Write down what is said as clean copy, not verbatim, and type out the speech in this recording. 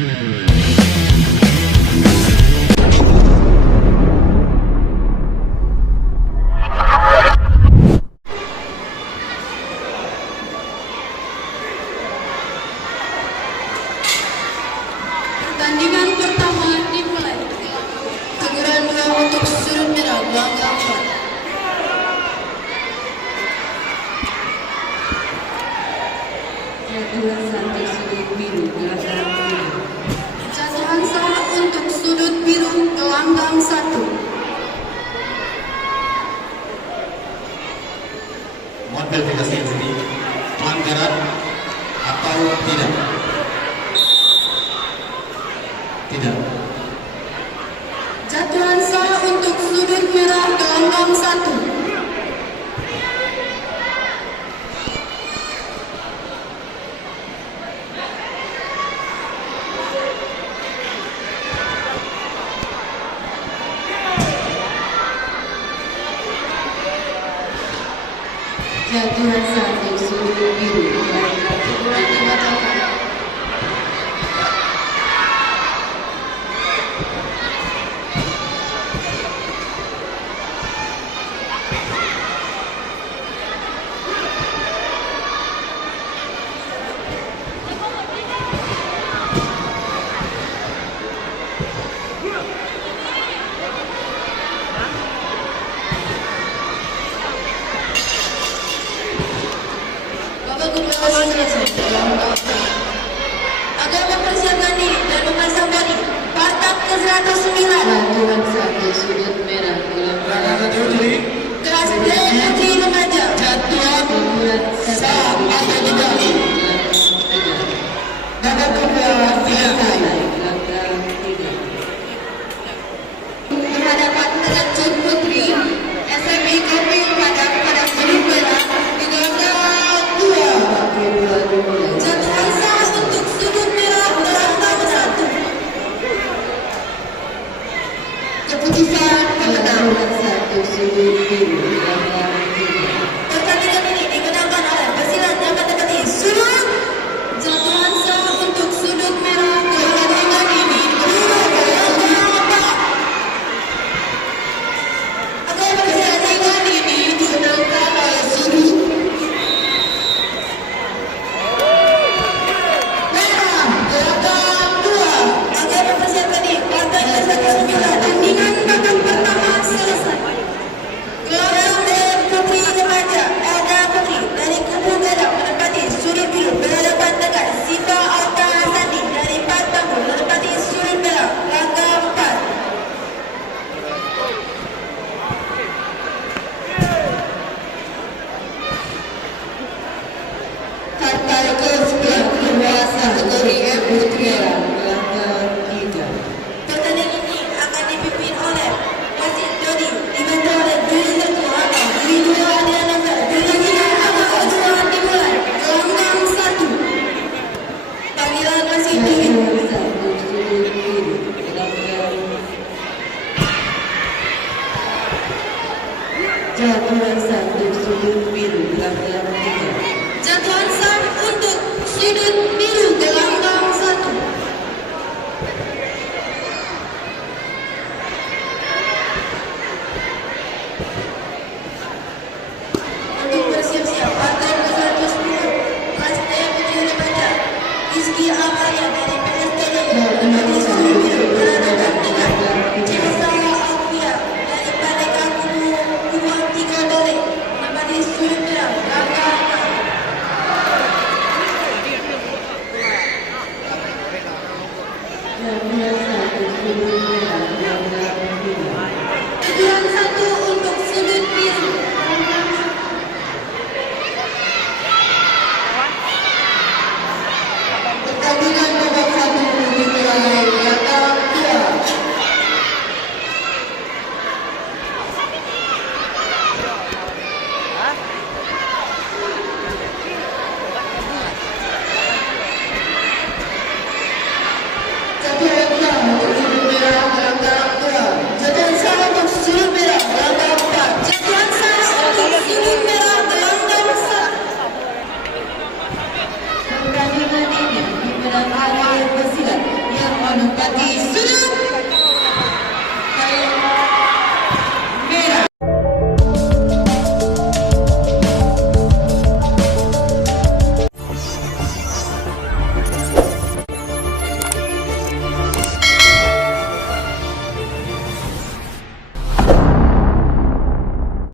Pertandingan pertama dimulai. Teguran dua untuk sudut merah gelanggang 4. Jatuhan satu sudut biru gelanggang 3. Jatuhan sah untuk sudut biru gelanggang 1. Mohon verifikasi ini pelanggaran atau tidak? Tidak. Jatuhan sah untuk sudut merah gelanggang 1. Jatuhan satu sudut biru gelanggang 3. Teguran dibatalkan. Babak kedua selesai. Agar mempersiapkan diri dan memasang body, Batak ke 109. Jatuhan satu sudut merah gelanggang 3. Kelas D Putri Remaja. Jatuhan Teguran sah atau tidak? Babak kedua selesai. gelanggang 3. Berhadapan dengan Cun Putri SMI Kopi Padang pada sudut merah di gelanggang 2. Kedua dimulai. Jatuhan sah untuk sudut merah gelanggang 1. Keputusan pemenang. Jatuhan satu sudut biru gelanggang 3. Pertandingan ini dimenangkan oleh pesilat yang mendapati sudut. Jatuhan sah untuk sudut merah. Pertandingan ini gelanggang 4. Agar pertandingan ini dimenangkan oleh sudut merah gelanggang 2. Agar mempersiapkan diri partai ke-19 tandingan babak pertama selesai. Kelas D Putri Remaja Elda Putri dari kubu Gadang menempati sudut biru berhadapan dengan Siva Alta Sandi dari Pat Bambu menempati sudut merah gelanggang 4. Partai ke-11 berkuasa kategori F Putra gelanggang 3. Pertandingan ini akan dipimpin oleh Wasit Dodi dibantu oleh juri 1 Abang, juri 2 Adrian Nazar, juri 3 Abang Osman dimulai gelanggang 1. Panggilan wasit juri. Jatuhan satu sudut biru gelanggang 3. Jatuhan sah untuk sudut biru gelanggang 1. Untuk bersiap-siap partai ke-110 Kelas D Putri Remaja Rizky Amalia dari PSTD menempati sudut biru berhadapan dengan Cesa Alfia dari Padeka Kubu 3 Dole menempati sudut merah gelanggang 6. Jatuhan satu sudut merah gelanggang 3. Teguran 1 untuk sudut biru. Pertandingan babak 1 dimulai. menempati